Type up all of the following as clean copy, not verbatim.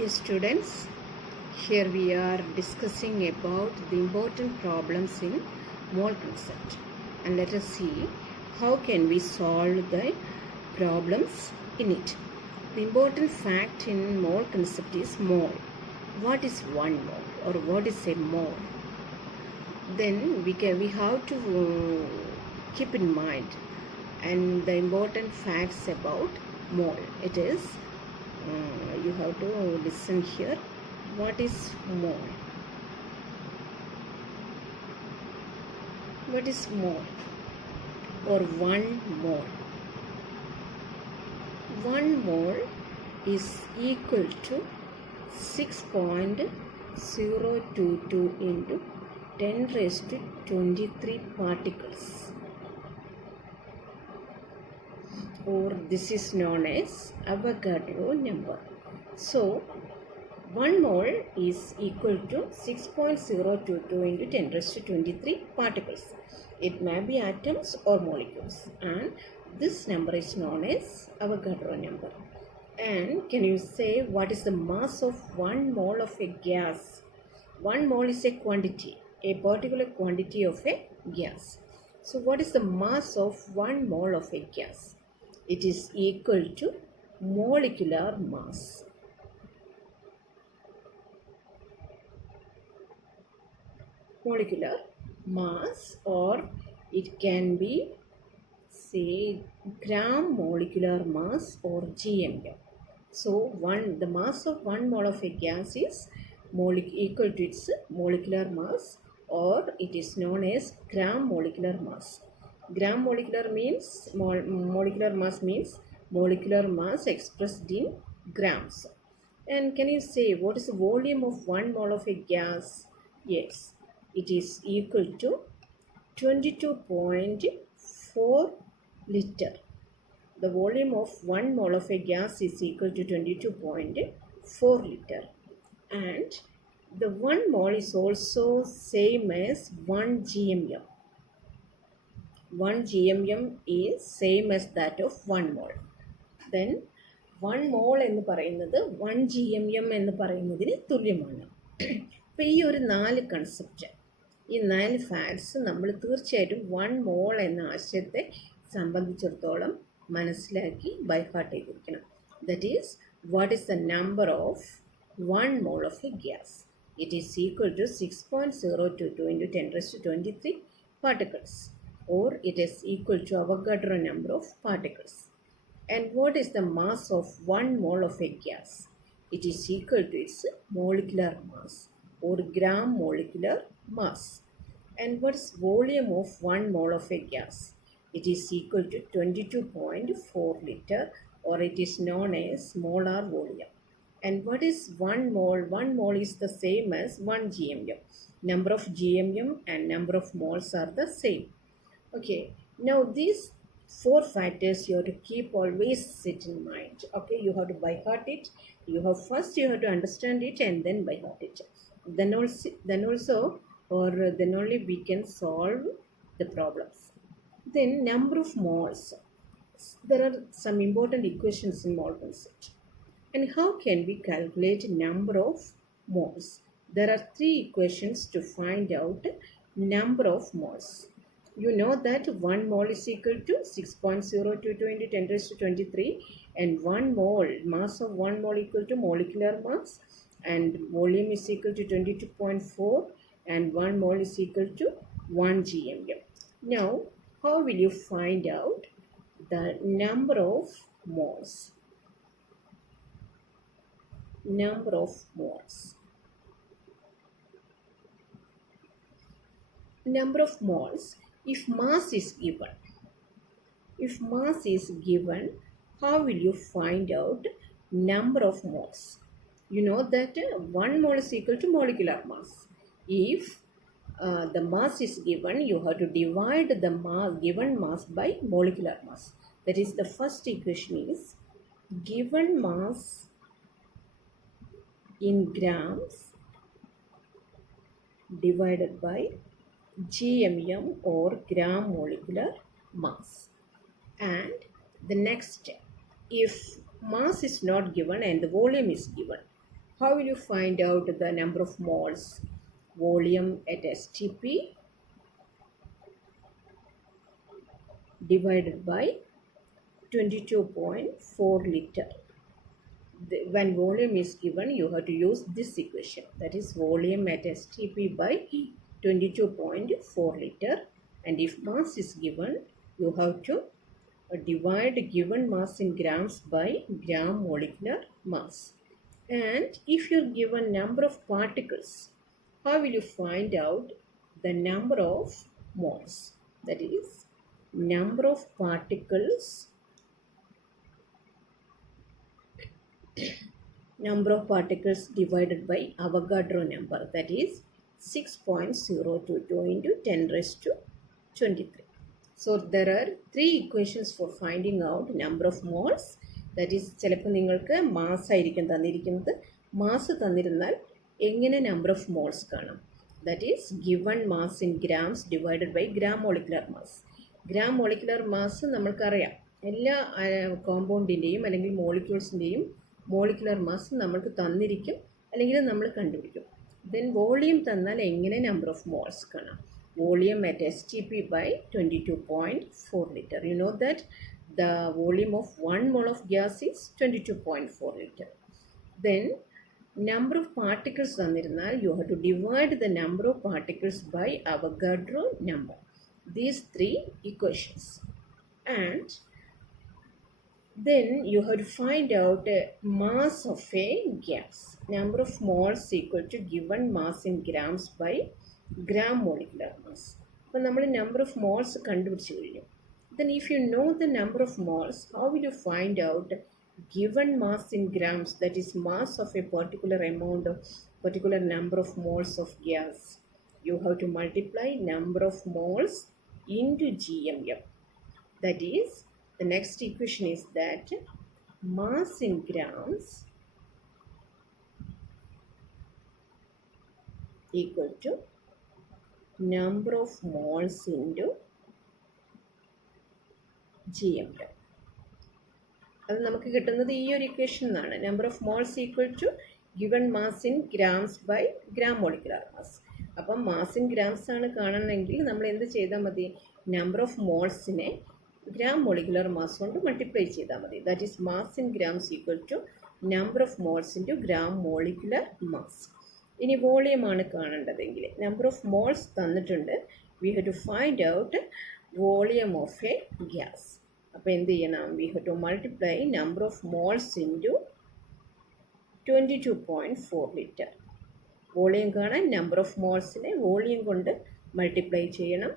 Dear students, here we are discussing about the important problems in mole concept, and let us see how can we solve the problems in it. The important fact in mole concept is mole. What is one mole or what is a mole? Then we have to keep in mind and the important facts about mole. It is you have to listen here. What is mole? What is mole or one mole? One mole is equal to 6.022 into 10 raised to 23 particles, or this is known as Avogadro number. So 1 mole is equal to 6.022 into 10 raised to 23 particles. It may be atoms or molecules, and this number is known as Avogadro number. And can you say what is the mass of 1 mole of a gas? 1 mole is a quantity, a particular quantity of a gas. So what is the mass of 1 mole of a gas? It is equal to molecular mass. Molecular mass, or it can be say gram molecular mass or GMM. So the mass of 1 mole of a gas is equal to its molecular mass, or it is known as gram molecular mass. Gram molecular means molecular mass means molecular mass expressed in grams. And can you say what is the volume of 1 mole of a gas? Yes, it is equal to 22.4 liter. The volume of 1 mole of a gas is equal to 22.4 liter. And the 1 mole is also same as 1 GMM. 1 GMM is same as that of 1 mole. Then 1 mole എന്ന് പറയുന്നത് 1 GMM എന്ന് പറയുന്നതിന് തുല്യമാണ്. അപ്പോൾ ഈ ഒരു 4 concept, ഈ 4 facts നമ്മൾ തീർച്ചയായിട്ടും 1 മോൾ എന്ന ആശയത്തെ സംബന്ധിച്ചിടത്തോളം മനസ്സിലാക്കി ബൈ ഹാർട്ട് ചെയ്തിരിക്കണം. That is, what is the number of 1 mole of a gas? It is equal to 6.022 into 10 raised to 23 particles, or it is equal to Avogadro number of particles. And what is the mass of 1 mole of a gas? It is equal to its molecular mass or gram molecular mass. And what is volume of 1 mole of a gas? It is equal to 22.4 liter, or it is known as molar volume. And what is 1 mole? 1 mole is the same as 1 GMM. Number of GMM and number of moles are the same. Okay, now these 4 factors you have to keep always sit in mind. Okay, you have to by heart it. You have to understand it and then by heart it. Then only we can solve the problems. Then number of moles. There are some important equations in mole concept. And how can we calculate number of moles? There are 3 equations to find out number of moles. You know that 1 mole is equal to 6.022 into 10 raised to 23, and 1 mole, mass of 1 mole equal to molecular mass, and volume is equal to 22.4, and 1 mole is equal to 1 GMM. Now, how will you find out the number of moles? Number of moles. Number of moles. If mass is given, how will you find out number of moles? You know that 1 mole is equal to molecular mass. If the mass is given, you have to divide the given mass by molecular mass. That is, the first equation is given mass in grams divided by GMM or gram molecular mass. And the next step, if mass is not given and the volume is given, How will you find out the number of moles? Volume at STP divided by 22.4 liter. When volume is given, you have to use this equation. That is volume at STP by 22.4 liter. And if mass is given, you have to divide given mass in grams by gram molecular mass. And if you're given number of particles, how will you find out the number of moles? That is number of particles divided by Avogadro number, that is 6.022 into 10 raised to 23. So there are three equations for finding out number of moles. That is ചിലപ്പോൾ നിങ്ങൾക്ക് mass ആയിരിക്കും തന്നിരിക്കുന്നത്. Mass തന്നിരുന്നാൽ എങ്ങനെ number of moles കാണാം? That is given mass in grams divided by gram molecular mass. Gram molecular mass നമ്മൾക്കറിയാം. എല്ലാ കോമ്പൗണ്ടിൻ്റെയും അല്ലെങ്കിൽ മോളിക്യൂൾസിൻ്റെയും മോളിക്കുലർ മാസ് നമ്മൾക്ക് തന്നിരിക്കും, അല്ലെങ്കിൽ നമ്മൾ കണ്ടുപിടിക്കും. ദെൻ വോളിയം തന്നാൽ എങ്ങനെ നമ്പർ ഓഫ് മോൾസ് കാണാം? Volume at STP by 22.4 liter. You know that the volume of 1 mole of gas is 22.4 liter. Then number of particles തന്നിരുന്നാൽ you have to divide the number of particles by Avogadro number. These three equations. And then you have to find out mass of a gas. Number of moles equal to given mass in grams by gram molecular mass. അപ്പോൾ നമ്മൾ number of moles കണ്ടുപിടിച്ച് കഴിഞ്ഞു. Then if you know the number of moles, how will you find out given mass in grams, that is mass of a particular amount of particular number of moles of gas? You have to multiply number of moles into GMM. That is, the next equation is that mass in grams equal to number of moles into GMM. അത് നമുക്ക് കിട്ടുന്നത് ഈ ഒരു equation നിന്നാണ്. Number of moles equal to given mass in grams by gram molecular mass. അപ്പം mass in grams ആണ് കാണണമെങ്കിൽ നമ്മൾ എന്ത് ചെയ്താൽ മതി? നമ്പർ ഓഫ് മോൾസിനെ ഗ്രാം മോളിക്കുലർ മാസ് കൊണ്ട് മൾട്ടിപ്ലൈ ചെയ്താൽ മതി. That is mass in grams equal to number of moles into gram molecular mass. ഇനി വോളിയമാണ് കാണേണ്ടതെങ്കിൽ നമ്പർ ഓഫ് മോൾസ് തന്നിട്ടുണ്ട്. We have to find out volume of a gas. അപ്പോൾ എന്ത് ചെയ്യണം? V have to multiply number of moles into 22.4 litre. Volume കാണാൻ number of മോൾസിനെ volume കൊണ്ട് മൾട്ടിപ്ലൈ ചെയ്യണം.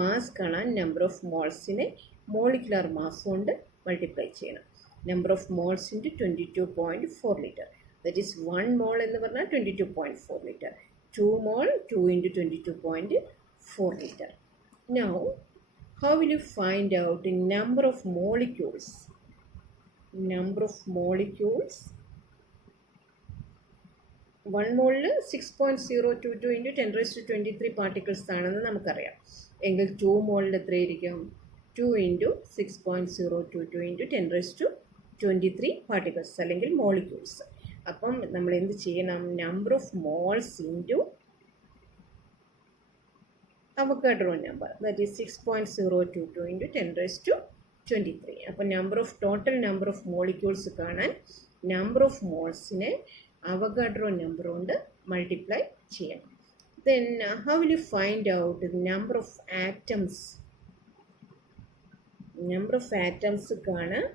മാസ് കാണാൻ നമ്പർ ഓഫ് മോൾസിനെ മോളിക്കുലർ മാസ് കൊണ്ട് മൾട്ടിപ്ലൈ ചെയ്യണം. Number of moles into 22.4 litre. That is 1 mole എന്ന് പറഞ്ഞാൽ 22.4 liter. 2 mole 2 into 22.4 liter. Now, how will you find out the number of molecules? Number of molecules. 1 mole 6.022 into 10 raised to 23 particles ആണെന്ന് നമുക്കറിയാം. എങ്കിൽ 2 mole എത്രയായിരിക്കും? 2 into 6.022 into 10 raised to 23 particles അല്ലെങ്കിൽ molecules. അപ്പം നമ്മൾ എന്ത് ചെയ്യണം? Number of moles into Avogadro number, that is 6.022 into 10 raised to 23. അപ്പം ടോട്ടൽ നമ്പർ ഓഫ് മോളിക്യൂൾസ് കാണാൻ നമ്പർ ഓഫ് മോൾസിനെ അവഗാഡ്രോ നമ്പർ കൊണ്ട് മൾട്ടിപ്ലൈ ചെയ്യണം. Then how will you find out number of atoms? Number of atoms കാണാൻ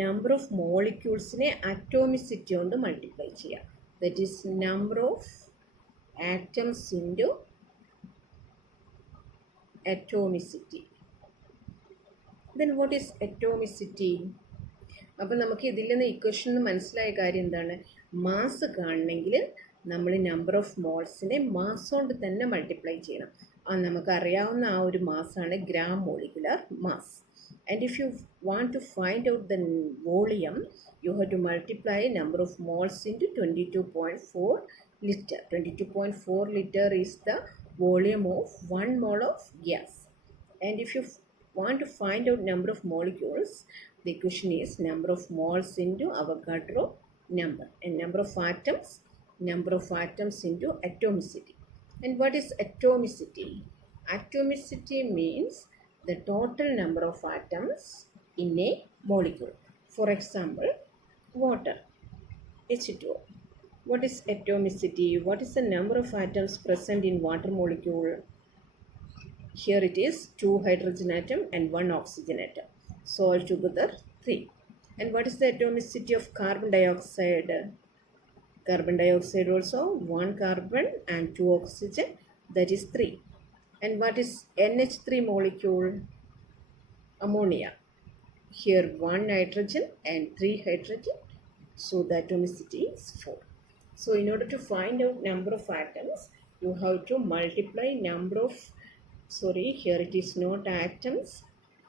number of മോളിക്യൂൾസിനെ atomicity കൊണ്ട് multiply ചെയ്യാം. That is number of atoms into atomicity. Then what is atomicity? അപ്പം നമുക്ക് ഇതിൽ നിന്ന് ഇക്വേഷൻ മനസ്സിലായ കാര്യം എന്താണ്? മാസ് കാണണമെങ്കിൽ നമ്മൾ നമ്പർ ഓഫ് മോൾസിനെ മാസ് കൊണ്ട് തന്നെ മൾട്ടിപ്ലൈ ചെയ്യണം. നമുക്കറിയാവുന്ന ആ ഒരു മാസാണ് gram molecular mass. And if you want to find out the volume, you have to multiply number of moles into 22.4 liter. 22.4 liter is the volume of 1 mole of gas. And if you want to find out number of molecules, the equation is number of moles into Avogadro number. And number of atoms, number of atoms into atomicity. And what is atomicity? Atomicity means the total number of atoms in a molecule. For example, water, H2O. What is atomicity? What is the number of atoms present in water molecule? Here it is 2 hydrogen atom and 1 oxygen atom. So altogether 3. And what is the atomicity of carbon dioxide? Carbon dioxide also 1 carbon and 2 oxygen, that is 3. And what is NH3 molecule? Ammonia. Here 1 nitrogen and 3 hydrogen. So the atomicity is 4. So in order to find out number of atoms, you have to multiply number of, here it is not atoms,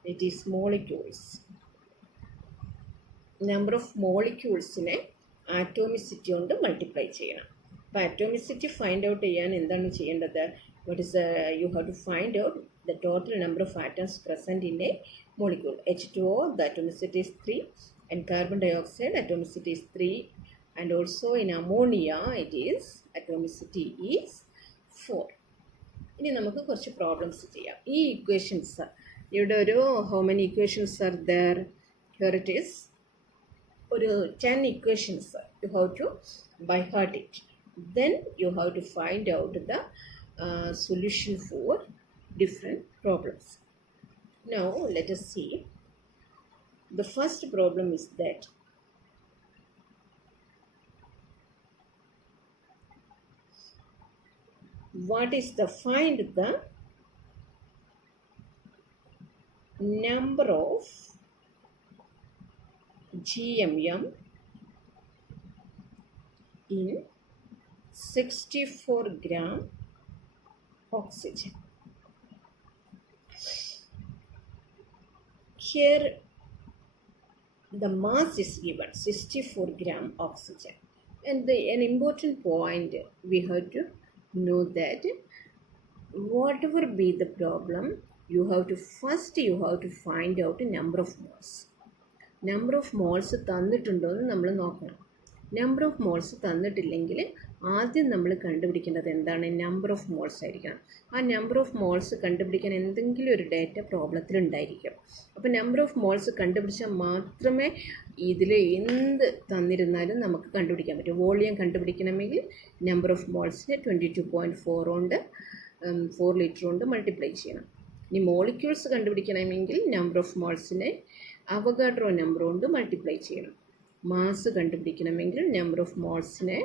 it is molecules. Number of molecules in atomicity കൊണ്ട് multiply ചെയ്യണം. അപ്പോൾ atomicity find out ചെയ്യാൻ എന്താണ് ചെയ്യേണ്ടത്? What is you have to find out the total number of atoms present in a molecule. H2O, the atomicity is 3, and carbon dioxide atomicity is 3, and also in ammonia it is atomicity is 4. ഇനി നമുക്ക് കുറച്ച് problems ചെയ്യാം. ഈ equations ഇവിടെ ഒരു how many equations are there? Here it is ഒരു 10 equations. You have to by heart it. Then you have to find out the solution for different problems. Now let us see. The first problem is that what is the find the number of GMM in 64 gram oxygen. Here the mass is given 64 gram oxygen, and an important point we have to know that whatever be the problem, you have to find out a number of moles. Number of moles തന്നിട്ടുണ്ടോ എന്ന് നമ്മൾ നോക്കണം. Number of moles തന്നിട്ടില്ലെങ്കിൽ ആദ്യം നമ്മൾ കണ്ടുപിടിക്കേണ്ടത് എന്താണ്? Number of moles ആയിരിക്കണം. ആ number of moles കണ്ടുപിടിക്കാൻ എന്തെങ്കിലും ഒരു ഡേറ്റ പ്രോബ്ലത്തിലുണ്ടായിരിക്കും. അപ്പോൾ നമ്പർ ഓഫ് മോൾസ് കണ്ടുപിടിച്ചാൽ മാത്രമേ ഇതിൽ എന്ത് തന്നിരുന്നാലും നമുക്ക് കണ്ടുപിടിക്കാൻ പറ്റും. വോളിയം കണ്ടുപിടിക്കണമെങ്കിൽ നമ്പർ ഓഫ് മോൾസിനെ 22.4 കൊണ്ട് 4 ലിറ്റർ കൊണ്ട് മൾട്ടിപ്ലൈ ചെയ്യണം. ഇനി മോളിക്യൂൾസ് കണ്ടുപിടിക്കണമെങ്കിൽ നമ്പർ ഓഫ് മോൾസിനെ അവഗാഡ്രോ നമ്പർ കൊണ്ട് മൾട്ടിപ്ലൈ ചെയ്യണം. മാസ് കണ്ടുപിടിക്കണമെങ്കിൽ നമ്പർ ഓഫ് മോൾസിനെ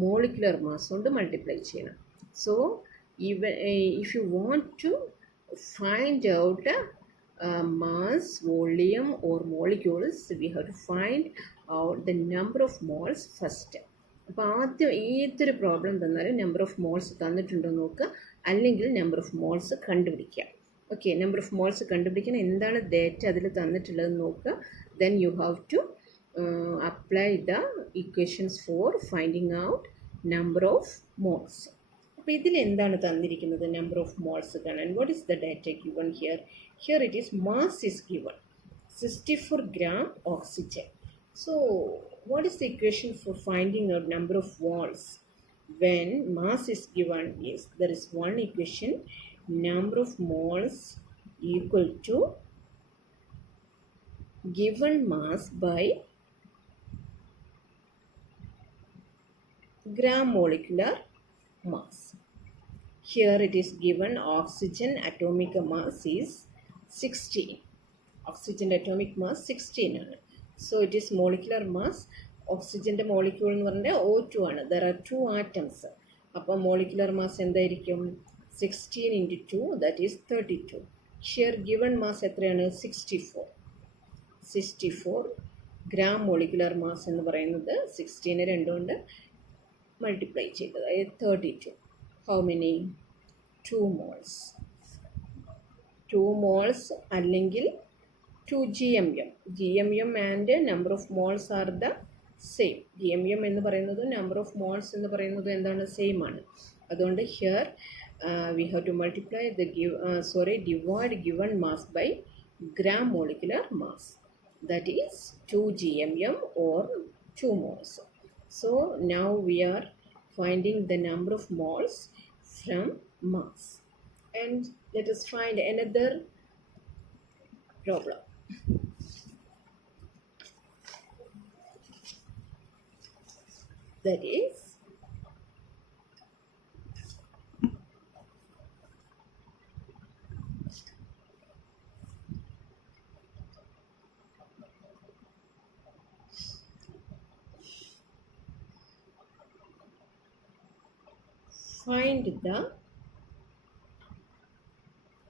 മോളിക്കുലർ മാസ് കൊണ്ട് മൾട്ടിപ്ലൈ ചെയ്യണം. So if you want to find out mass, volume or molecules, we have to find out the number of moles first. അപ്പോൾ ആദ്യം ഏതൊരു പ്രോബ്ലം തന്നാലും നമ്പർ ഓഫ് മോൾസ് തന്നിട്ടുണ്ടോ നോക്കുക, അല്ലെങ്കിൽ നമ്പർ ഓഫ് മോൾസ് കണ്ടുപിടിക്കുക. ഓക്കെ, നമ്പർ ഓഫ് മോൾസ് കണ്ടുപിടിക്കാൻ എന്താണ് ഡേറ്റ അതിൽ തന്നിട്ടുള്ളതെന്ന് നോക്കുക. Then you have to apply the equations for finding out number of moles. അപ്പോൾ ഇതിൽ എന്താണ് തന്നിരിക്കുന്നത്? നമ്പർ ഓഫ് മോൾസ് കാണാൻ. what is the data given here? Here it is mass is given 64 gram oxygen. So what is the equation for finding out number of moles? When mass is given, is there is one equation, number of moles equal to given mass by gram molecular mass. Here it is given oxygen atomic mass is 16. Oxygen atomic mass 16 ആണ്. So it is molecular mass. ഓക്സിജൻ്റെ molecule എന്ന് പറഞ്ഞാൽ O2 ആണ്. There are 2 atoms. അപ്പോൾ molecular mass എന്തായിരിക്കും? 16 into 2, that is 32. Here given mass എത്രയാണ്? 64 gram molecular mass എന്ന് പറയുന്നത് 16 2 കൊണ്ട് മൾട്ടിപ്ലൈ ചെയ്തത്, അതായത് 32. How many? 2 moles. 2 moles അല്ലെങ്കിൽ 2 GMM. GMM and number of moles are the same. GMM എന്ന് പറയുന്നത് നമ്പർ ഓഫ് മോൾസ് എന്ന് പറയുന്നത് എന്താണ്? സെയിം ആണ്. അതുകൊണ്ട് here we have to multiply the divide given mass by gram molecular mass, that is 2 GMM or 2 moles. So now we are finding the number of moles from mass. And let us find another problem. That is, find the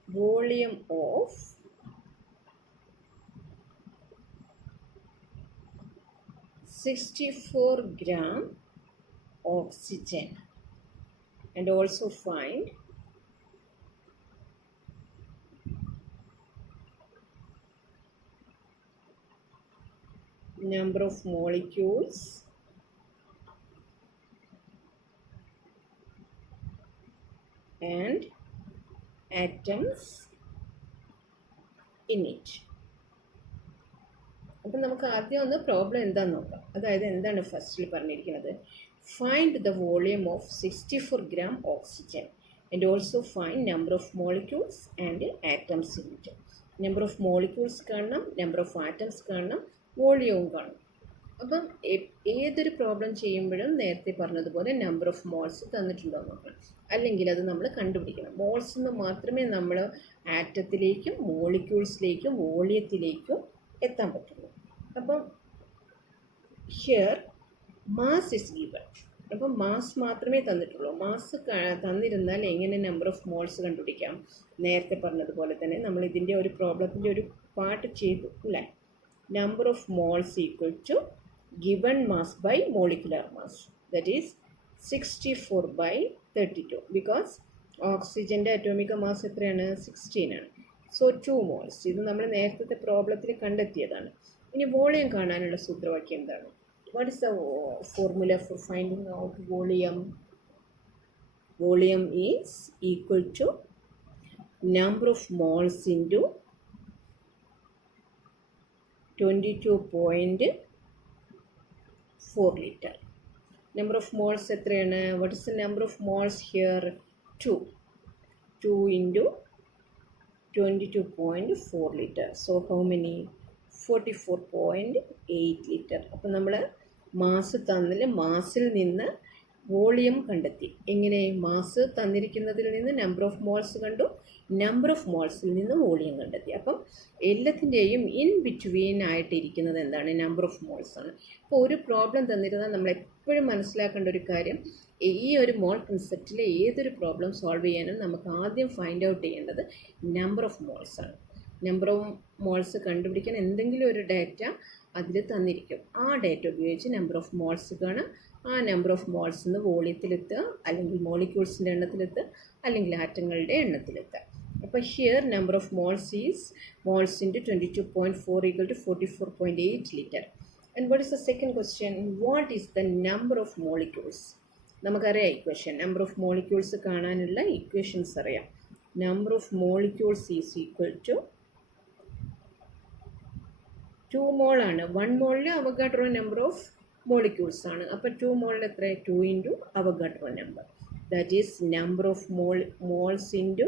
volume of 64 gram oxygen, and also find number of molecules and atoms in it. അപ്പം നമുക്ക് ആദ്യം ഒന്ന് problem എന്താണെന്ന് നോക്കാം. അതായത് എന്താണ് ഫസ്റ്റിൽ പറഞ്ഞിരിക്കുന്നത്, find the volume of 64 gram oxygen and also find number of molecules and atoms in it. Number of molecules കാണണം, നമ്പർ ഓഫ് ആറ്റംസ് കാണണം, വോളിയവും കാണണം. അപ്പം ഏതൊരു പ്രോബ്ലം ചെയ്യുമ്പോഴും നേരത്തെ പറഞ്ഞതുപോലെ നമ്പർ ഓഫ് മോൾസ് തന്നിട്ടുണ്ടോ നോക്കണം, അല്ലെങ്കിൽ അത് നമ്മൾ കണ്ടുപിടിക്കണം. മോൾസ് നിന്ന് മാത്രമേ നമ്മൾ ആറ്റത്തിലേക്കും മോളിക്യൂൾസിലേക്കും വോളിയത്തിലേക്കും എത്താൻ പറ്റുള്ളൂ. അപ്പം ഹിയർ മാസ് ഇസ് ഗിവൺ. അപ്പം മാസ് മാത്രമേ തന്നിട്ടുള്ളൂ. മാസ് തന്നിരുന്നാൽ എങ്ങനെ നമ്പർ ഓഫ് മോൾസ് കണ്ടുപിടിക്കാം? നേരത്തെ പറഞ്ഞതുപോലെ തന്നെ നമ്മൾ ഇതിൻ്റെ ഒരു പ്രോബ്ലത്തിൻ്റെ ഒരു പാർട്ട് ചെയ്തു അല്ലേ. Number of moles equal to given mass by molecular mass, that is 64/32, because ഓക്സിജൻ്റെ അറ്റോമിക് മാസ് എത്രയാണ്? 16 ആണ്. So 2 moles. ഇത് നമ്മൾ നേരത്തെ പ്രോബ്ലത്തിൽ കണ്ടെത്തിയതാണ്. ഇനി വോളിയം കാണാനുള്ള സൂത്രവാക്യം എന്താണ്? What is the formula for finding out volume? Volume is equal to number of moles into 22.4 liter. Number of moles എത്രയാണ്? What is the number of moles here? 2 into 22.4 liter. So how many? 44.8 liter. അപ്പോൾ നമ്മൾ mass തന്നില്ല, മാസിൽ നിന്ന് volume കണ്ടെത്തി. എങ്ങനെ? Mass തന്നിരിക്കുന്നതിൽ നിന്ന് number of moles കണ്ടു, number of മോൾസിൽ നിന്ന് വോളിയം കണ്ടെത്തി. അപ്പം എല്ലാത്തിൻ്റെയും ഇൻ ബിറ്റ്വീൻ ആയിട്ടിരിക്കുന്നത് എന്താണ്? നമ്പർ ഓഫ് മോൾസ് ആണ്. അപ്പോൾ ഒരു പ്രോബ്ലം തന്നിരുന്നാൽ നമ്മൾ എപ്പോഴും മനസ്സിലാക്കേണ്ട ഒരു കാര്യം, ഈ ഒരു മോൾ കൺസെപ്റ്റിലെ ഏതൊരു പ്രോബ്ലം സോൾവ് ചെയ്യാനും നമുക്ക് ആദ്യം ഫൈൻഡ് ഔട്ട് ചെയ്യേണ്ടത് നമ്പർ ഓഫ് മോൾസ് ആണ്. നമ്പർ ഓഫ് മോൾസ് കണ്ടുപിടിക്കാൻ എന്തെങ്കിലും ഒരു ഡാറ്റ അതിൽ തന്നിരിക്കും. ആ ഡാറ്റ ഉപയോഗിച്ച് നമ്പർ ഓഫ് മോൾസ് കാണാം. ആ നമ്പർ ഓഫ് മോൾസ് നിന്ന് വോളിയത്തിലെത്തുക, അല്ലെങ്കിൽ മോളിക്യൂൾസിൻ്റെ എണ്ണത്തിലെത്തുക, അല്ലെങ്കിൽ ആറ്റങ്ങളുടെ എണ്ണത്തിലെത്തുക. അപ്പോൾ here number of moles is moles into 22.4 equal to 44.8 liter. And what is the second question? What is the number of molecules? നമുക്കറിയാം ഇക്വേഷൻ. നമ്പർ ഓഫ് മോളിക്യൂൾസ് കാണാനുള്ള ഇക്വേഷൻസ് അറിയാം. Number of molecules is equal to 2 mole ആണ്. 1 മോളിൽ Avogadro number of molecules ആണ്. അപ്പോൾ 2 മോളിൽ എത്ര? 2 into Avogadro number, that is number of moles into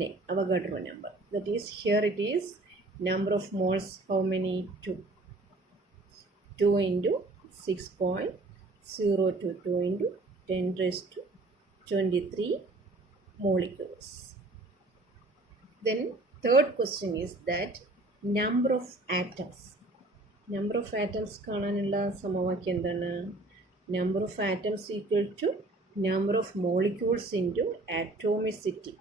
Na, Avogadro number. That is here it is number of moles how many? 2. 2 into 6.022 into 10⁻23 molecules. Then third question is that number of atoms. Number of atoms കാണാനുള്ള സമവാക്യം എന്താണ്? Number of atoms equal to number of molecules into atomicity.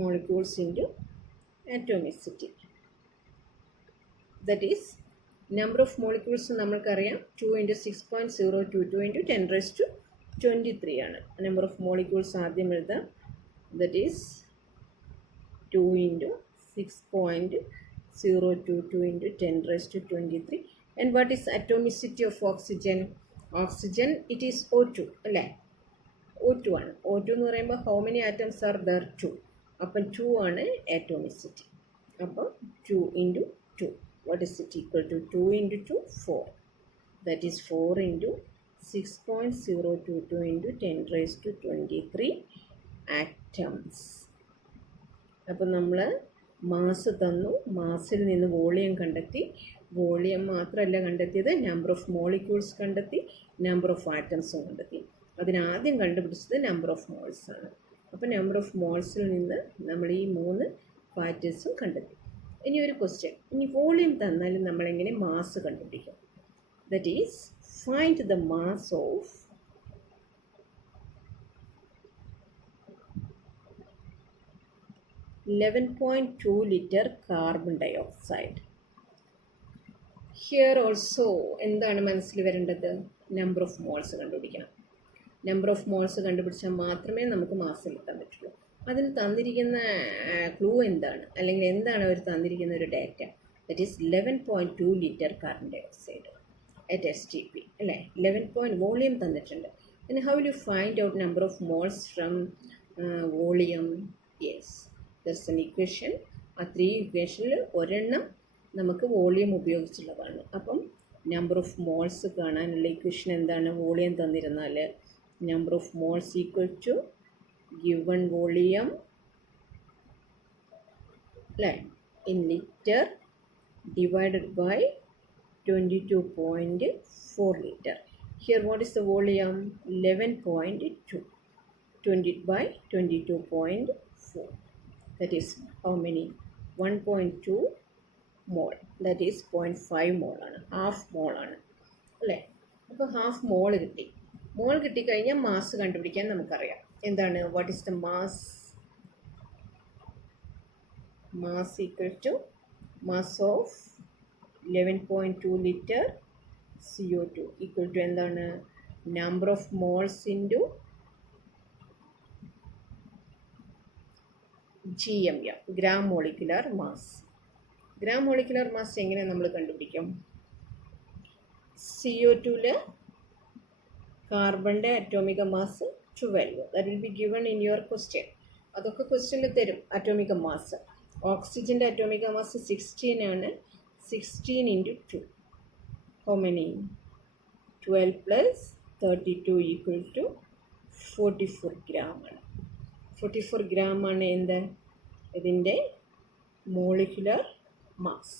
Molecules into atomicity. That is number of molecules നമ്മൾക്കറിയാം 2 into 6.022 into 10⁻23 ആണ്. Number of molecules ആദ്യം എഴുതാം. That is 2 into 6.022 into 10⁻23. And what is atomicity of oxygen? Oxygen it is O2 അല്ലേ? O2 ആണ്. O2 എന്ന് പറയുമ്പോൾ how many atoms are there? 2. അപ്പം 2 ആണ് അറ്റോമിസിറ്റി. അപ്പം 2 into 2. what is it equal to? 2 into 2, 4. That is 4 into 6.022 into 10 raised to 23 atoms. അപ്പോൾ നമ്മൾ mass തന്നു, മാസിൽ നിന്ന് വോളിയം കണ്ടെത്തി. വോളിയം മാത്രമല്ല കണ്ടെത്തിയത്, നമ്പർ ഓഫ് മോളിക്യൂൾസ് കണ്ടെത്തി, നമ്പർ ഓഫ് ആറ്റംസും കണ്ടെത്തി. അതിനാദ്യം കണ്ടുപിടിച്ചത് നമ്പർ ഓഫ് മോൾസ് ആണ്. അപ്പോൾ നമ്പർ ഓഫ് മോൾസിൽ നിന്ന് നമ്മൾ ഈ 3 ഫാക്ടേഴ്സും കണ്ടെത്തി. ഇനി ഒരു ക്വസ്റ്റ്യൻ, ഇനി വോളിയം തന്നാലും നമ്മളെങ്ങനെ മാസ് കണ്ടുപിടിക്കും? That is, find the mass of (11.2 liter carbon dioxide. Here also എന്താണ് മനസ്സിൽ വരേണ്ടത്? നമ്പർ ഓഫ് മോൾസ് കണ്ടുപിടിക്കണം. നമ്പർ ഓഫ് മോൾസ് കണ്ടുപിടിച്ചാൽ മാത്രമേ നമുക്ക് മാസ് കിട്ടാൻ പറ്റുള്ളൂ. അതിൽ തന്നിരിക്കുന്ന ക്ലൂ എന്താണ്, അല്ലെങ്കിൽ എന്താണ് അവർ തന്നിരിക്കുന്ന ഒരു data? That is 11.2 litre carbon dioxide at STP, അല്ലേ? 11 വോളിയം തന്നിട്ടുണ്ട്. then how will you find out number of moles from volume? Yes, there's an equation. ആ 3 ഇക്വേഷനിൽ ഒരെണ്ണം നമുക്ക് വോളിയം ഉപയോഗിച്ചുള്ളതാണ്. അപ്പം നമ്പർ ഓഫ് മോൾസ് കാണാനുള്ള ഇക്വേഷൻ എന്താണ്? വോളിയം തന്നിരുന്നാൽ number of moles equal to given volume, അല്ലേ, in litre divided by 22.4 liter. Here what is the volume? 11.2. 20 by 22.4. That is how many? 1.2 mole. That is 0.5 mole ആണ്, half മോൾ ആണ്, അല്ലേ? അപ്പോൾ half മോൾ കിട്ടി. മോൾ കിട്ടിക്കഴിഞ്ഞാൽ മാസ് കണ്ടുപിടിക്കാൻ നമുക്കറിയാം. എന്താണ്? What is the mass? Mass equal to mass of 11.2 litre CO2 equal to എന്താണ്? Number of moles into GMM, gram molecular mass. Gram molecular mass എങ്ങനെ നമ്മൾ കണ്ടുപിടിക്കും? CO2ൽ കാർബണിൻ്റെ atomic mass 12. That will be given in your question. അതൊക്കെ ക്വസ്റ്റ്യനിൽ തരും. Atomic mass. ഓക്സിജൻ്റെ അറ്റോമിക മാസ് 16 ആണ്. 16 into 2. How many? 12 plus 32 equal to 44 gram. 44 gram ആണ് എന്ത്? ഇതിൻ്റെ മോളിക്കുലർ മാസ്.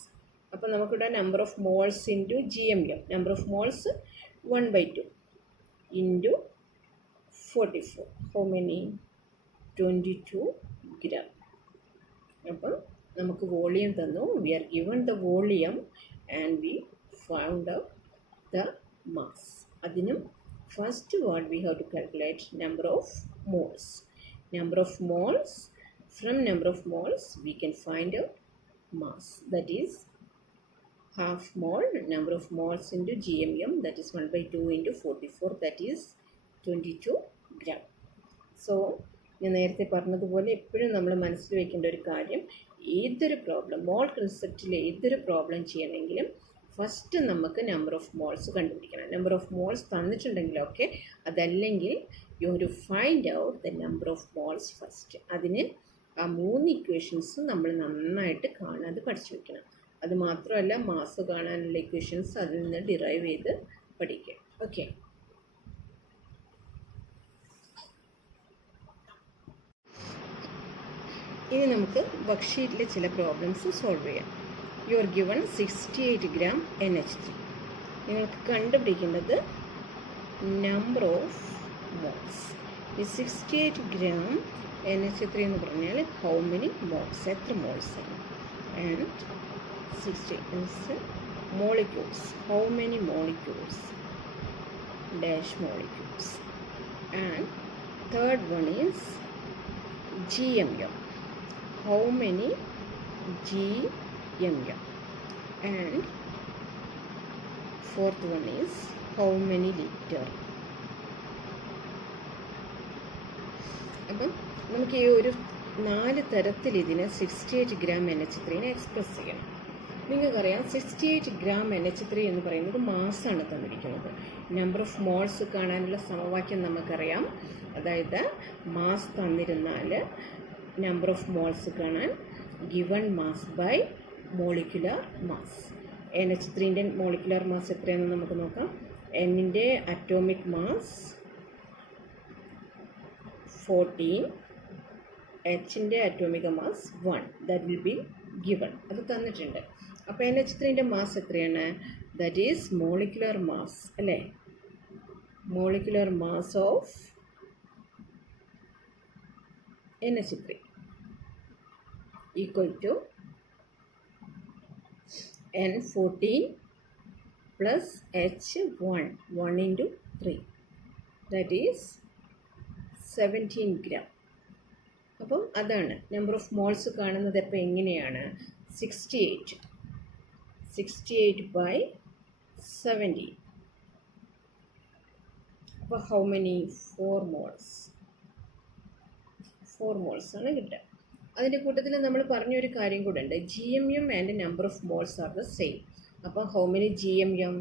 അപ്പോൾ നമുക്കിവിടെ number of moles into GMM. Number of moles 1/2 into 44. How many? 22 gram. അപ്പം നമുക്ക് വോളിയം തന്നു. We are given the volume and we found out the mass. അതിനും first what we have to calculate number of moles. Number of moles, from number of moles we can find out mass. That is half mole, number of moles into GMM, that is 1/2 into 44, that is 22 gram. So ഞാൻ നേരത്തെ പറഞ്ഞതുപോലെ എപ്പോഴും നമ്മൾ മനസ്സിൽ വയ്ക്കേണ്ട ഒരു കാര്യം, ഏതൊരു പ്രോബ്ലം, മോൾ കൺസെപ്റ്റിൽ ഏതൊരു പ്രോബ്ലം ചെയ്യണമെങ്കിലും ഫസ്റ്റ് നമുക്ക് നമ്പർ ഓഫ് മോൾസ് കണ്ടുപിടിക്കണം. നമ്പർ ഓഫ് മോൾസ് തന്നിട്ടുണ്ടെങ്കിലൊക്കെ, അതല്ലെങ്കിൽ you have to find out the number of moles first. അതിന് ആ 3 ഇക്വേഷൻസ് നമ്മൾ നന്നായിട്ട് കാണാതെ പഠിച്ചു വയ്ക്കണം. അത് മാത്രമല്ല, മാസ് കാണാനുള്ള ഇക്വേഷൻസ് അതിൽ നിന്ന് ഡിറൈവ് ചെയ്ത് പഠിക്കുക. ഓക്കെ, ഇനി നമുക്ക് വർക്ക്ഷീറ്റിലെ ചില പ്രോബ്ലംസ് സോൾവ് ചെയ്യാം. You are given 68 gram NH3. നിങ്ങൾക്ക് കണ്ടുപിടിക്കേണ്ടത് നമ്പർ ഓഫ് മോൾസ്. ഈ 68 gram NH3 എന്ന് പറഞ്ഞാൽ ഹൗ മെനി മോൾസ്, എത്ര മോൾസ് ആണ്. And 60 molecules, how many molecules, dash molecules. And third one is GMM, how many GMM. And fourth one is how many liter. അപ്പം നമുക്ക് ഈ ഒരു 4 തരത്തിൽ ഇതിനെ 68 gram NH3 എക്സ്പ്രസ് ചെയ്യണം. നിങ്ങൾക്കറിയാം 68 gram NH3 എന്ന് പറയുന്നത് മാസാണ് തന്നിരിക്കുന്നത്. നമ്പർ ഓഫ് മോൾസ് കാണാനുള്ള സമവാക്യം നമുക്കറിയാം. അതായത് മാസ് തന്നിരുന്നാൽ നമ്പർ ഓഫ് മോൾസ് കാണാൻ given mass by molecular mass. NH3ൻ്റെ മോളിക്കുലർ മാസ് എത്രയാണെന്ന് നമുക്ക് നോക്കാം. Nൻ്റെ അറ്റോമിക് മാസ് 14, Hൻ്റെ atomic mass 1. That will be given. അത് തന്നിട്ടുണ്ട്. അപ്പോൾ NH3ൻ്റെ മാസ് എത്രയാണ്? ദാറ്റ് ഈസ് മോളിക്കുലർ മാസ് അല്ലേ? Molecular mass of NH3 equal to N14 plus H1, 1 into 3, that is 17 gram. അപ്പം അതാണ് നമ്പർ ഓഫ് മോൾസ് കാണുന്നത്. അപ്പോൾ എങ്ങനെയാണ്? 68 by 70. അപ്പോൾ ഹൗ മെനി? 4 moles. 4 moles ആണ് കിട്ടുക. അതിൻ്റെ കൂട്ടത്തിൽ നമ്മൾ പറഞ്ഞൊരു കാര്യം കൂടെ ഉണ്ട്. GMM and number of moles are the same. അപ്പോൾ how many GMM?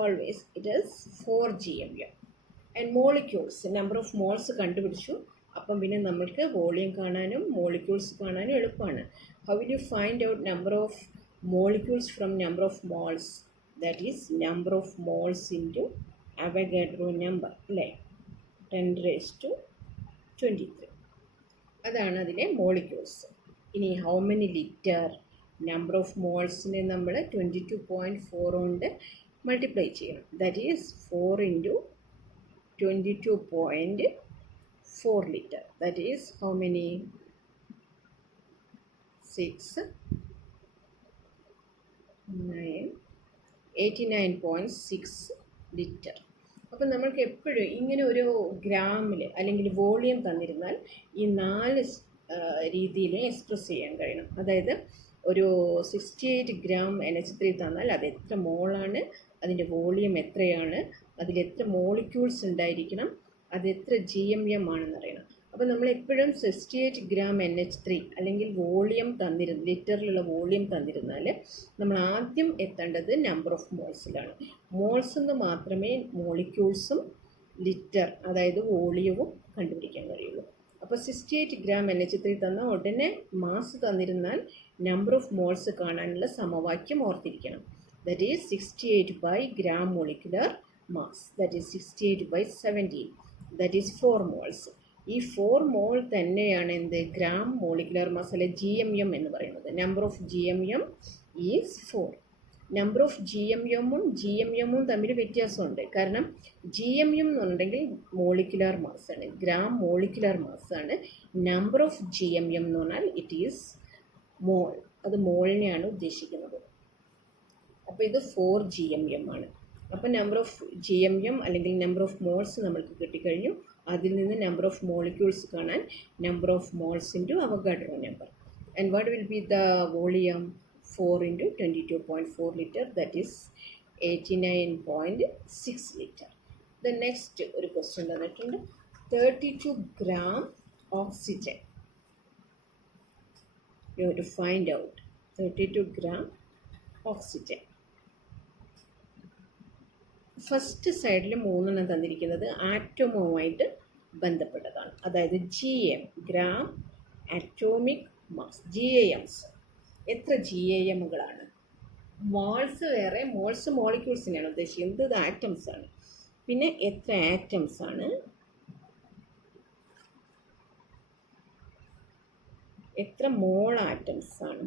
Always it is 4 GMM. And molecules, number of moles കണ്ടുപിടിച്ചു. അപ്പം പിന്നെ നമ്മൾക്ക് വോളിയം കാണാനും മോളിക്യൂൾസ് കാണാനും എളുപ്പമാണ്. How will you find out number of molecules from number of moles? That is number of moles into Avogadro number അല്ലേ? 10⁻23. അതാണ് അതിലെ മോളിക്യൂൾസ്. ഇനി how many litre? Number of മോൾസിനെ നമ്മൾ 22.4 കൊണ്ട് മൾട്ടിപ്ലൈ ചെയ്യണം. That is 4 into 22.4 liter. That is how many? 6, 9, 89.6 litre. അപ്പം നമ്മൾക്ക് എപ്പോഴും ഇങ്ങനെ ഒരു ഗ്രാമിൽ അല്ലെങ്കിൽ വോളിയം തന്നിരുന്നാൽ ഈ 4 രീതിയിൽ എക്സ്പ്രസ് ചെയ്യാൻ കഴിയണം. അതായത് ഒരു 68 gram NH3 തന്നാൽ അത് എത്ര മോളാണ്, അതിൻ്റെ വോളിയം എത്രയാണ്, അതിലെത്ര മോളിക്യൂൾസ് ഉണ്ടായിരിക്കണം, അത് എത്ര GMM ആണെന്ന് അറിയണം. അപ്പോൾ നമ്മൾ എപ്പോഴും 68 gram NH3 അല്ലെങ്കിൽ വോളിയം ലിറ്ററിലുള്ള വോളിയം തന്നിരുന്നാൽ നമ്മൾ ആദ്യം എത്തേണ്ടത് നമ്പർ ഓഫ് മോൾസിലാണ്. മോൾസ് എന്ന് മാത്രമേ മോളിക്യൂൾസും ലിറ്റർ അതായത് വോളിയവും കണ്ടുപിടിക്കാൻ കഴിയുള്ളൂ. അപ്പോൾ 68 gram NH3 തന്ന ഉടനെ മാസ് തന്നിരുന്നാൽ നമ്പർ ഓഫ് മോൾസ് കാണാനുള്ള സമവാക്യം ഓർത്തിരിക്കണം. That is 68 by gram molecular mass. That is 68 by 17. That is 4 moles. ഈ 4 mol തന്നെയാണ് എന്ത്? ഗ്രാം മോളിക്കുലർ മാസ് അല്ലെ GMM എന്ന് പറയുന്നത്. Number of GMM is 4. Number of GMM തമ്മിൽ വ്യത്യാസമുണ്ട്. കാരണം GMM എന്നുണ്ടെങ്കിൽ മോളിക്കുലർ മാസ്സാണ്, ഗ്രാം മോളിക്കുലർ മാസ്സാണ്. നമ്പർ ഓഫ് GMM എന്ന് പറഞ്ഞാൽ ഇറ്റ് ഈസ് മോൾ, അത് മോളിനെയാണ് ഉദ്ദേശിക്കുന്നത്. അപ്പോൾ ഇത് 4 GMM ആണ്. അപ്പോൾ നമ്പർ ഓഫ് GMM അല്ലെങ്കിൽ നമ്പർ ഓഫ് മോൾസ് നമ്മൾക്ക് കിട്ടിക്കഴിഞ്ഞു. അതിൽ നിന്ന് നമ്പർ ഓഫ് മോളിക്യൂൾസ് കാണാൻ number of moles into Avogadro number. And what will be the volume? 4 into 22.4 liter, that is 89.6 liter. The next ഒരു ക്വസ്റ്റ്യൻ തന്നിട്ടുണ്ട്. 32 gram oxygen. You have to find out 32 gram oxygen. First സൈഡിൽ 3 തന്നിരിക്കുന്നത് ആറ്റോമുമായിട്ട് ബന്ധപ്പെട്ടതാണ്. അതായത് GM, gram atomic mass, GAMs. എത്ര GAMകളാണ്? Moles വേറെ, moles മോളിക്യൂൾസിനെയാണ് ഉദ്ദേശിക്കുന്നത്, ഇത് ആറ്റംസ് ആണ്. പിന്നെ എത്ര ആറ്റംസ് ആണ്, എത്ര മോൾ ആറ്റംസ് ആണ്,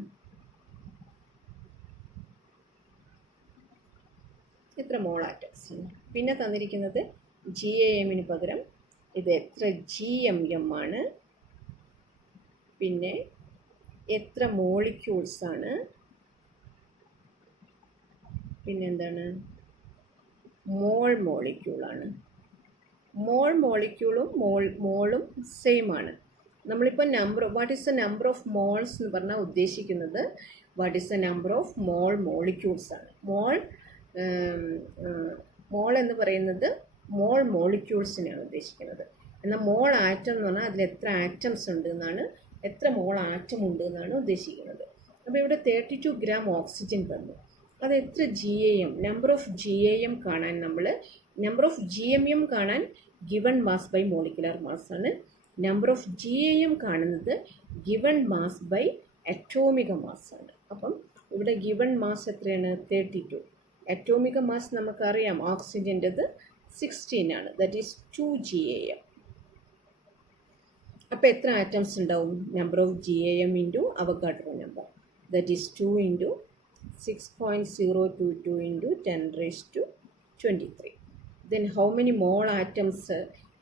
എത്ര മോൾ ആറ്റംസ് ആണ്. പിന്നെ തന്നിരിക്കുന്നത് GAMന് പകരം ഇത് എത്ര GMM ആണ്, പിന്നെ എത്ര മോളിക്യൂൾസ് ആണ്, പിന്നെന്താണ് മോളിക്യൂളാണ്. മോളിക്യൂളും മോളും സെയിം ആണ്. നമ്മളിപ്പോൾ what is the number of moles എന്ന് പറഞ്ഞാൽ ഉദ്ദേശിക്കുന്നത് what is the number of molecules ആണ്. മോൾ എന്ന് പറയുന്നത് മോളിക്യൂൾസിനെയാണ് ഉദ്ദേശിക്കുന്നത്. എന്നാൽ മോൾ ആറ്റം എന്ന് പറഞ്ഞാൽ അതിൽ എത്ര ആറ്റംസ് ഉണ്ട് എന്നാണ്, എത്ര മോൾ ആറ്റം ഉണ്ട് എന്നാണ് ഉദ്ദേശിക്കുന്നത്. അപ്പോൾ ഇവിടെ 32 gram ഓക്സിജൻ തന്നു. അത് എത്ര GAM, നമ്പർ ഓഫ് GAM കാണാൻ നമ്പർ ഓഫ് GMM കാണാൻ given mass by molecular mass ആണ്. നമ്പർ ഓഫ് GAM കാണുന്നത് ഗിവൺ മാസ് ബൈ അറ്റോമിക മാസ്സാണ്. അപ്പം ഇവിടെ ഗിവൺ മാസ് എത്രയാണ്? 32. അറ്റോമിക മാസ് നമുക്കറിയാം ഓക്സിജൻ്റെത് 16 ആണ്. That is 2 GAM. അപ്പോൾ എത്ര ആറ്റംസ് ഉണ്ടാവും? Number of GAM into Avogadro number, that is 2 into 6.022 into 10⁻23. Then how many mole atoms?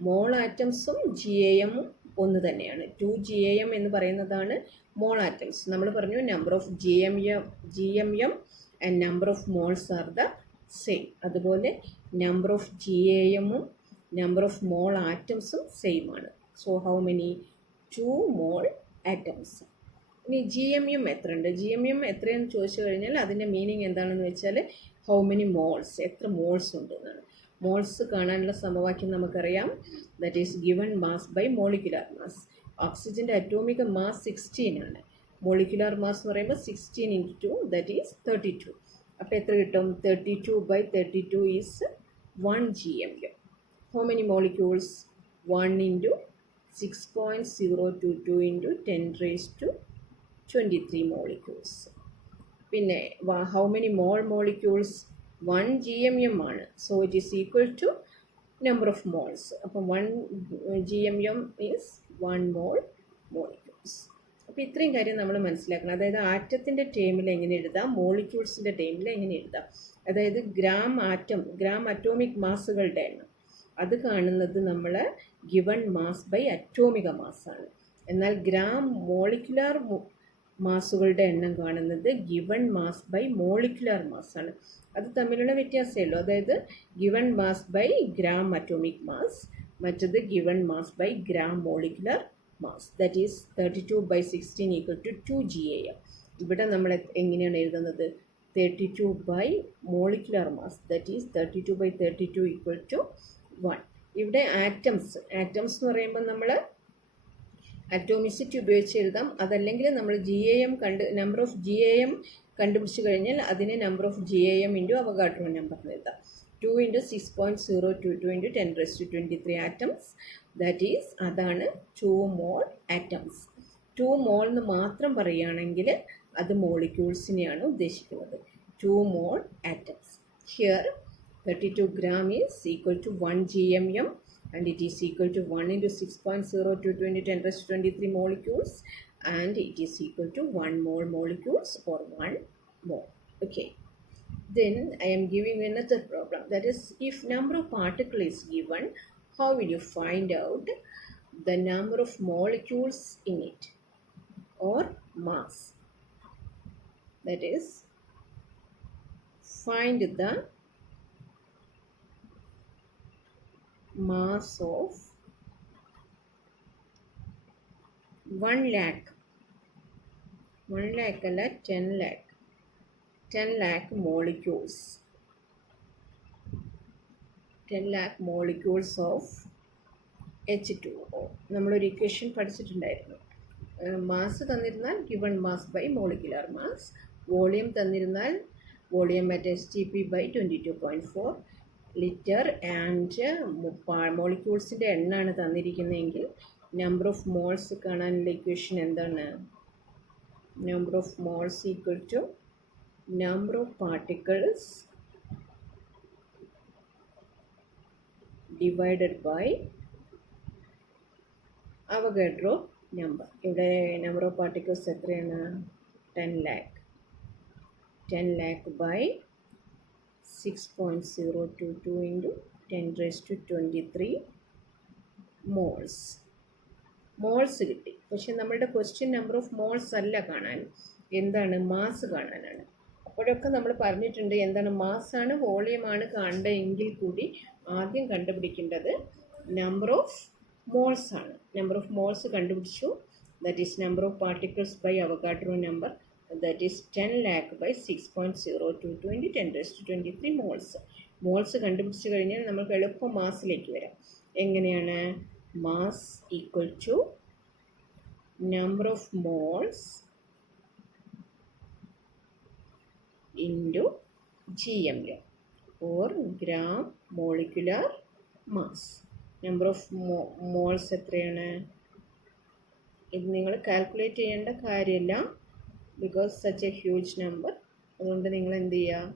Mole ആറ്റംസും GAMഉം ഒന്ന് തന്നെയാണ്. 2 GAM എന്ന് പറയുന്നതാണ് മോൾ ആറ്റംസ്. നമ്മൾ പറഞ്ഞു number of GMM and number of moles are the same. അതുപോലെ നമ്പർ ഓഫ് GAMഉം നമ്പർ ഓഫ് മോൾ ആറ്റംസും സെയിം ആണ്. So how many? 2 mole atoms. ഇനി GMM എത്ര ഉണ്ട്? GMM എത്രയെന്ന് ചോദിച്ചു കഴിഞ്ഞാൽ അതിൻ്റെ മീനിങ് എന്താണെന്ന് വെച്ചാൽ ഹൗ മെനി മോൾസ്, എത്ര മോൾസ് ഉണ്ട് എന്നാണ്. മോൾസ് കാണാനുള്ള സമവാക്യം നമുക്കറിയാം. That is given mass by molecular mass. ഓക്സിജൻ്റെ അറ്റോമിക മാസ് 16 ആണ്. മോളിക്കുലാർ മാസ് എന്ന് പറയുമ്പോൾ 16 × 2 ദാറ്റ് ഈസ് 32. അപ്പോൾ എത്ര കിട്ടും? 32/32 is 1 GMM. How many molecules? 1 × 6.022 × 10⁻23 molecules. പിന്നെ how many mole molecules? 1 GMM ആണ്. So it is equal to number of moles. അപ്പം 1 GMM ഈസ് 1 മോൾ മോളിക്യൂൾസ്. അപ്പോൾ ഇത്രയും കാര്യം നമ്മൾ മനസ്സിലാക്കണം. അതായത് ആറ്റത്തിൻ്റെ ടേമിൽ എങ്ങനെ എഴുതാം, മോളിക്യൂൾസിൻ്റെ ടേമിൽ എങ്ങനെ എഴുതാം. അതായത് ഗ്രാം അറ്റോമിക് മാസുകളുടെ എണ്ണം അത് കാണുന്നത് നമ്മൾ ഗിവൺ മാസ് ബൈ അറ്റോമിക മാസ്സാണ്. എന്നാൽ ഗ്രാം മോളിക്കുലാർ മാസുകളുടെ എണ്ണം കാണുന്നത് ഗിവൺ മാസ് ബൈ മോളിക്കുലാർ മാസ്സാണ്. അത് തമ്മിലുള്ള വ്യത്യാസമേ ഉള്ളൂ. അതായത് given mass by gram atomic mass, മറ്റത് given mass by gram molecular mass. That is 32/16 = 2 GAM. ഇവിടെ നമ്മൾ എങ്ങനെയാണ് എഴുതുന്നത്? 32 by molecular mass, that is 32/32 = 1. ഇവിടെ ആറ്റംസ് എന്ന് പറയുമ്പോൾ നമ്മൾ അറ്റോമിസിറ്റി ഉപയോഗിച്ച് എഴുതാം. അതല്ലെങ്കിൽ നമ്മൾ നമ്പർ ഓഫ് GAM കണ്ടുപിടിച്ച് കഴിഞ്ഞാൽ അതിനെ number of GAM into Avogadro number എഴുതാം. 2 × 6.022 × 10⁻23 ആറ്റംസ്. ദാറ്റ് ഈസ് അതാണ് 2 മോൾ ആറ്റംസ്. 2 മോൾ എന്ന് മാത്രം പറയുകയാണെങ്കിൽ അത് മോളിക്യൂൾസിനെയാണ് ഉദ്ദേശിക്കുന്നത്. 2 mole atoms. Here 32 gram is equal to 1 GMM and it is equal to 1 × 6.022 × 10⁻23 molecules, and it is equal to 1 mole molecules or 1 mole. Okay. Then I am giving another problem. That is, if number of particle is given, how will you find out the number of molecules in it or mass? That is, find the mass of 1 lakh. 1 lakh അല്ല, 10 lakh. 10 lakh molecules. 10 lakh molecules of H2O. നമ്മളൊരു equation പഠിച്ചിട്ടുണ്ടായിരുന്നു. Mass തന്നിരുന്നാൽ given mass by molecular mass, volume തന്നിരുന്നാൽ volume at STP/22.4 litre, and മോളിക്യൂൾസിൻ്റെ എണ്ണമാണ് തന്നിരിക്കുന്നതെങ്കിൽ number of moles കാണാനുള്ള equation എന്താണ്? Number of moles equal to number of particles divided by Avogadro number. ഇവിടെ നമ്പർ ഓഫ് പാർട്ടിക്കിൾസ് എത്രയാണ്? 10 lakh. 10 lakh by 6.022 × 10⁻23 moles. Moles കിട്ടി. പക്ഷെ നമ്മളുടെ ക്വസ്റ്റ്യൻ നമ്പർ ഓഫ് മോൾസ് അല്ല കാണാൻ, എന്താണ്? മാസ് കാണാനാണ്. അപ്പോഴൊക്കെ നമ്മൾ പറഞ്ഞിട്ടുണ്ട് എന്താണ്? മാസ്സാണ് വോളിയമാണ് കാണേണ്ടതെങ്കിൽ കൂടി ആദ്യം കണ്ടുപിടിക്കേണ്ടത് നമ്പർ ഓഫ് മോൾസ് ആണ്. നമ്പർ ഓഫ് മോൾസ് കണ്ടുപിടിച്ചു. That is number of particles by Avogadro number, that is 10 lakh by 6.022 × 10⁻23 moles. Moles കണ്ടുപിടിച്ച് കഴിഞ്ഞാൽ നമുക്ക് എളുപ്പം മാസിലേക്ക് വരാം. എങ്ങനെയാണ്? Mass equal to number of moles into GMM or gram molecular mass. Number of moles എത്രയാണ്? ഇത് നിങ്ങൾ കാൽക്കുലേറ്റ് ചെയ്യേണ്ട കാര്യമില്ല. because such a huge number. അതുകൊണ്ട് നിങ്ങൾ എന്ത് ചെയ്യുക,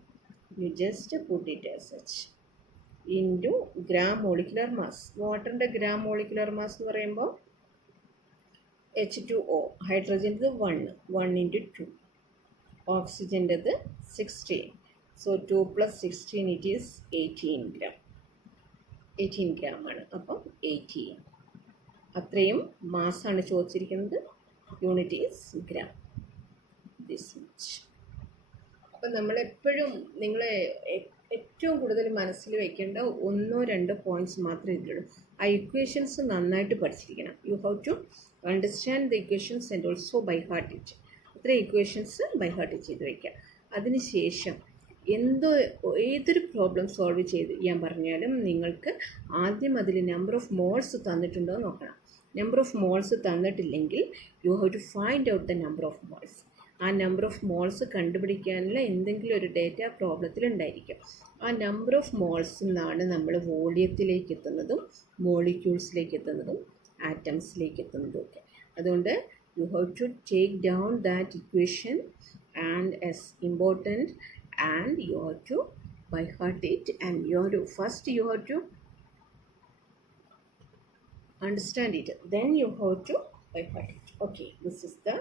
you just put it as such into gram molecular mass. വാട്ടറിൻ്റെ ഗ്രാം മോളിക്കുലർ മാസ് എന്ന് പറയുമ്പോൾ H2O, ഹൈഡ്രജൻ്റെത് 1 ഇൻറ്റു 2, ഓക്സിജൻ്റെത് 16. So 2 + 16 it is 18 gram. 18 gram ആണ്. അപ്പം 18 അത്രയും മാസാണ് ചോദിച്ചിരിക്കുന്നത്. Unit is gram. This much. അപ്പം നമ്മളെപ്പോഴും നിങ്ങൾ ഏറ്റവും കൂടുതൽ മനസ്സിൽ വയ്ക്കേണ്ട 1-2 പോയിൻറ്റ്സ് മാത്രമേ ഇതിലുള്ളൂ. ആ ഇക്വേഷൻസ് നന്നായിട്ട് പഠിച്ചിരിക്കണം. You have to understand the equations and also by heart it. ഇത്ര ഇക്വേഷൻസ് ബൈ ഹാർട്ട് ചെയ്ത് വയ്ക്കുക. അതിനുശേഷം ഏതൊരു പ്രോബ്ലം സോൾവ് ചെയ്യാൻ പറഞ്ഞാലും നിങ്ങൾക്ക് ആദ്യം അതിൽ നമ്പർ ഓഫ് മോൾസ് തന്നിട്ടുണ്ടോ എന്ന് നോക്കണം. നമ്പർ ഓഫ് മോൾസ് തന്നിട്ടില്ലെങ്കിൽ you have to find out the number of moles. ആ നമ്പർ ഓഫ് മോൾസ് കണ്ടുപിടിക്കാനുള്ള എന്തെങ്കിലും ഒരു ഡേറ്റ പ്രോബ്ലത്തിൽ ഉണ്ടായിരിക്കും. ആ നമ്പർ ഓഫ് മോൾസിൽ നിന്നാണ് നമ്മൾ വോളിയത്തിലേക്ക് എത്തുന്നതും മോളിക്യൂൾസിലേക്ക് എത്തുന്നതും ആറ്റംസിലേക്ക് എത്തുന്നതും ഒക്കെ. അതുകൊണ്ട് you have to take down that equation and as important, and you have to by heart it, and you have to first you have to understand it, then you have to by heart it. Okay, this is the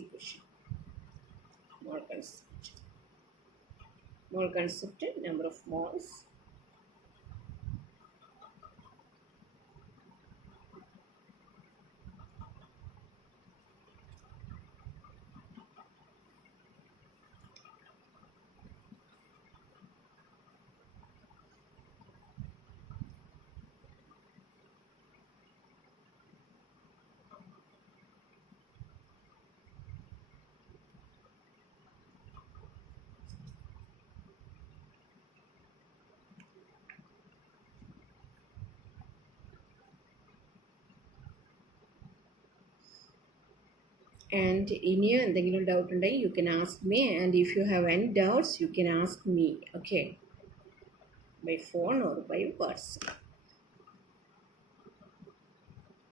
equation. Mole concept, number of moles. And ഇനിയും എന്തെങ്കിലും doubt ഉണ്ടെങ്കിൽ you can ask me, and if you have any doubts you can ask me, okay, by phone or by WhatsApp.